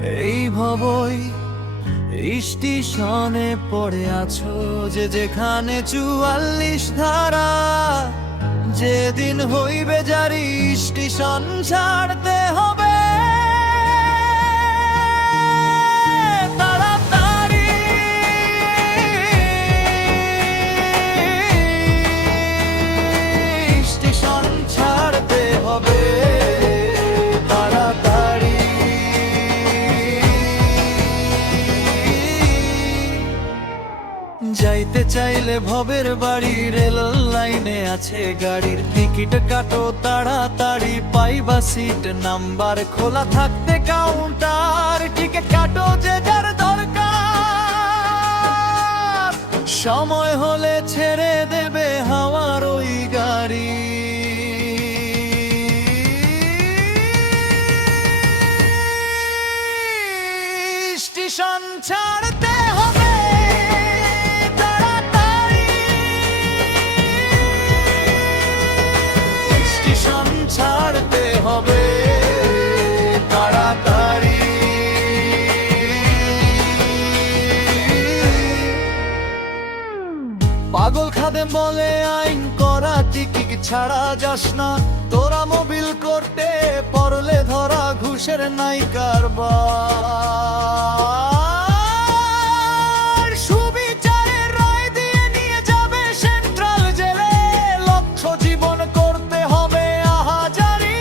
এই ভবই স্টেশনে পড়ে আছো যে যেখানে 44 ধারা, যেদিন হইবে জারি স্টেশন ছাড়তে হবে। তাড়াতাড়ি স্টেশন ছাড়তে হবে, তাড়াতাড়ি। যাইতে চাইলে ভবের বাড়ি, রেল লাইনে আছে গাড়ির টিকিট কাটো তাড়াতাড়ি, পাইবা সিট নাম্বার খোলা থাকতে কাউন্টার, টিকিট কাটো যে যার দরকার, সময় হলে ছেড়ে দেবে হাওয়ার ওই গাড়ি। স্টেশন ছাড়তে হবে, ছাড়তে হবে, তাড়াতাড়ি। পাগল খাদেম বলে আইন করা টিকিট ছাড়া যাস না, তোরা মোবিল করতে পড়লে ধরা ঘুষের নাই কারবার। সুবিচারের রায় দিয়ে নিয়ে যাবে সেন্ট্রাল জেলে, লক্ষ জীবন করতে হবে আহাজারি।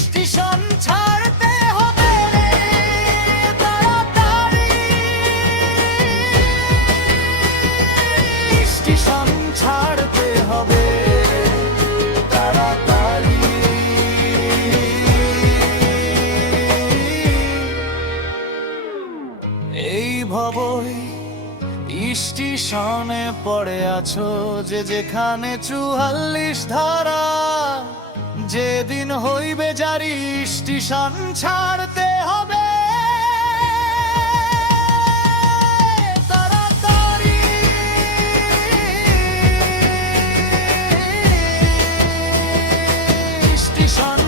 স্টেশন ছাড়তে হবে, তাড়াতাড়ি। স্টেশন ছাড়তে হবে, তাড়াতাড়ি। এই ভবই স্টেশনে পড়ে আছো যে যেখানে 44 ধারা, যেদিন হইবে জারি স্টেশন ছাড়তে হবে, তাড়াতাড়ি। স্টেশন